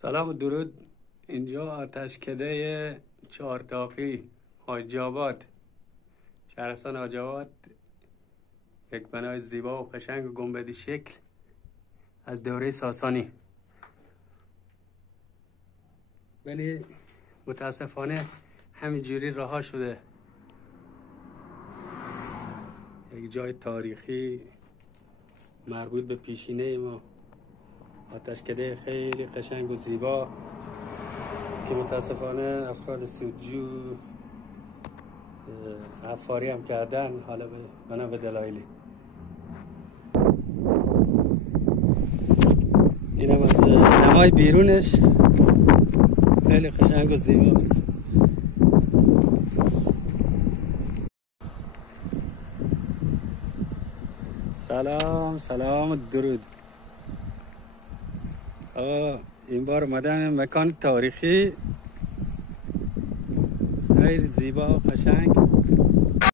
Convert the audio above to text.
سلام و درود. اینجا آتشکده چهارتاقی حاجی آباد، شهرستان حاجی آباد. یک بنای زیبا و قشنگ و گنبدی شکل از دوره ساسانی، ولی متاسفانه همینجوری رها شده. یک جای تاریخی مربوط به پیشینه ما، آتشکده خیلی قشنگ و زیبا که متاسفانه افراد سودجو حفاری هم کردن، حالا بنا به دلایلی. اینم از نمای بیرونش، خیلی قشنگ و زیباست. سلام و درود. این بار اومدم مکان تاریخی خیلی زیبا و قشنگ.